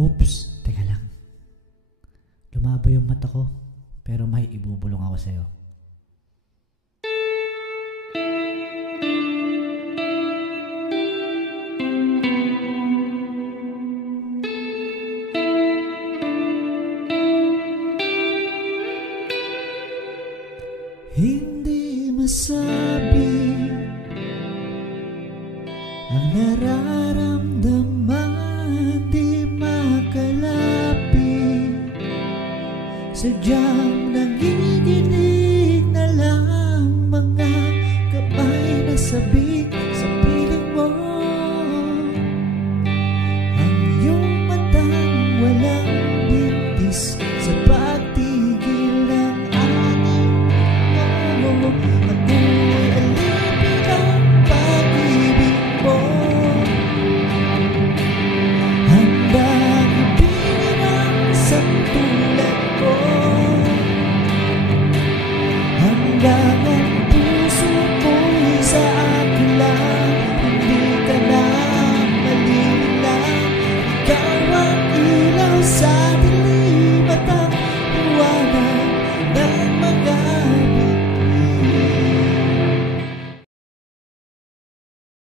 Oops, teka lang. Lumabo yung mata ko, pero may ibubulong ako sa'yo. Hindi masabi ang nararamdaman, di makalapit, sadyang